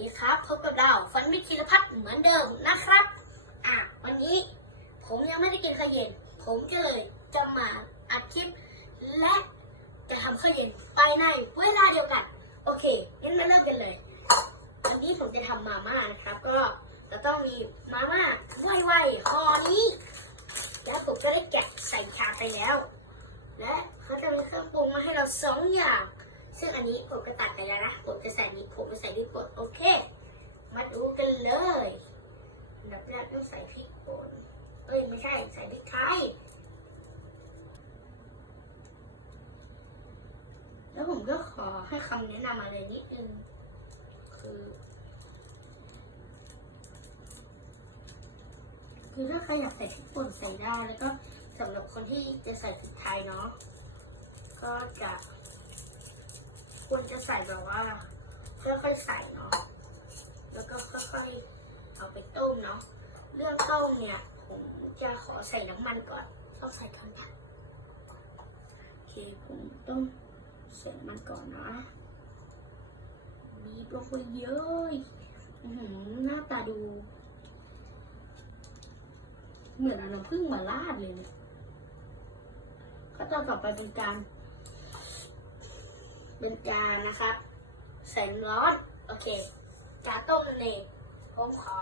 ดีครับพบกับเราฟันมิตรธีรพัฒน์เหมือนเดิมนะครับ อะวันนี้ผมยังไม่ได้กินข้าวเย็น ผมก็เลยจะมาอัดคลิป และจะทำข้าวเย็นไปในเวลาเดียวกัน โอเคงั้นมาเริ่มกันเลยวันนี้ผมจะทำมาม่านะครับ ก็จะต้องมีมาม่าไวๆหอนี้แล้วผมก็ได้แกะใส่ชามไปแล้ว และเขาจะมีเครื่องปรุงมาให้เราสองอย่าง ซึ่งอันนี้ผมก็ตัดไปแล้วนะผมจะใส่นี้ผมจะใส่พริกป่นโอเค มาดูกันเลยดับแรกต้องใส่พริกป่นเอ้ยไม่ใช่ใส่พริกไทยแล้วผมก็ขอให้คำแนะนำอะไรนิดนึงคือคือถ้าใครอยากใส่พริกป่นใส่ได้แล้วก็สำหรับคนที่จะใส่พริกไทยเนาะก็จะ ควรจะใส่แบบว่าค่อยๆใส่เนาะ แล้วก็ค่อยๆเอาไปต้มเนาะ เรื่องต้มเนี่ยผมจะขอใส่น้ำมันก่อนต้องใส่ก่อนค่ะโอเคผมต้องใส่น้ำมันก่อนนะบีบลงไปเยอะหือหน้าตาดู เหมือนน้ำผึ้งมาราดเลยเนี่ยขั้นตอนต่อไปเป็นการ เป็นจานนะครับ ใส่น้ำร้อน โอเคจานต้มนั่นเองผมขอ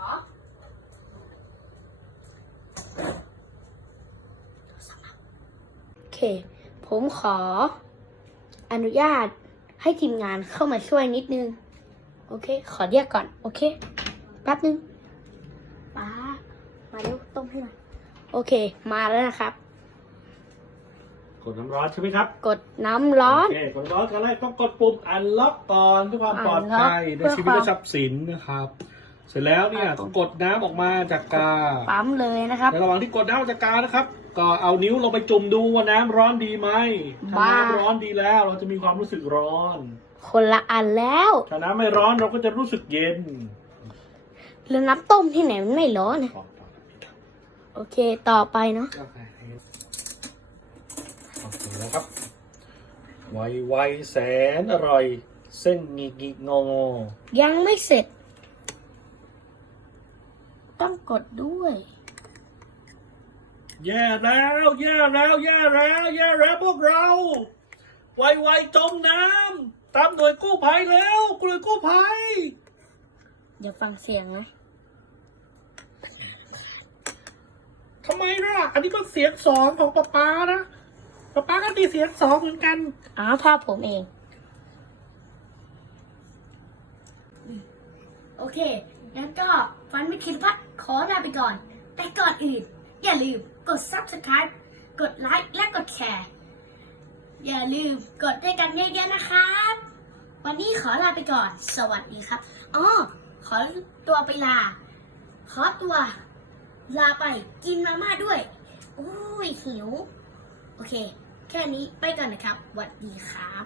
โอเค ผมขอ อนุญาตให้ทีมงานเข้ามาช่วยนิดนึง โอเค ขอเรียกก่อน โอเคแป๊บนึงป้ามาเร็วต้มให้หน่อยโอเค มาแล้วนะครับ กดน้ำร้อนใช่ไหมครับ กดน้ำร้อน โอเคกดน้ำร้อนกันแรกต้องกดปุ่มอันล็อกก่อนเพื่อความปลอดภัย Unlock ในเพื่อชีวิตความและทรัพย์สินนะครับ เสร็จแล้วเนี่ยครับต้องกดน้ำออกมาจากกา ปั๊มเลยนะครับ ในระหว่างที่กดน้ำออกจากกานะครับ ก็เอานิ้วลงไปจุ่มดูว่าน้ำร้อนดีไหมถ้าบ้า น้ำร้อนดีแล้วเราจะมีความรู้สึกร้อน คนละอันแล้ว ถ้าน้ำไม่ร้อนเราก็จะรู้สึกเย็นแล้วน้ำต้มที่ไหนมันไม่ร้อนนะต่อต่อโอเคต่อไปเนาะ โอเค โอเคแล้วครับไวไวแสนอร่อย เส้นงิกงิกงองอยังไม่เสร็จ ต้องกดด้วย แย่แล้วแย่แล้วแย่แล้วแย่แล้วพวกเรา ไวไวจมน้ำตามหน่วยกู้ภัยแล้วหน่วยกู้ภัยเดี๋ยวฟังเสียงนะทำไมล่ะ อันนี้เป็นเสียงสองของป๊าป๊านะ ป๊าป๊าก็มีเสียงสองเหมือนกันอ้าวพ่อผมเอง โอเค งั้นก็ฟันไม่คิดพัดขอลาไปก่อน แต่ก่อนอื่น อย่าลืมกด subscribe กดไลค์และกดแชร์ อย่าลืมกดด้วยกันเยอะๆนะครับ วันนี้ขอลาไปก่อน สวัสดีครับอ๋อขอตัวไปลา ขอตัว ลาไปกินมาม่าด้วย อุ้ยหิว โอเค แค่นี้ไปก่อนนะครับสวัสดีครับ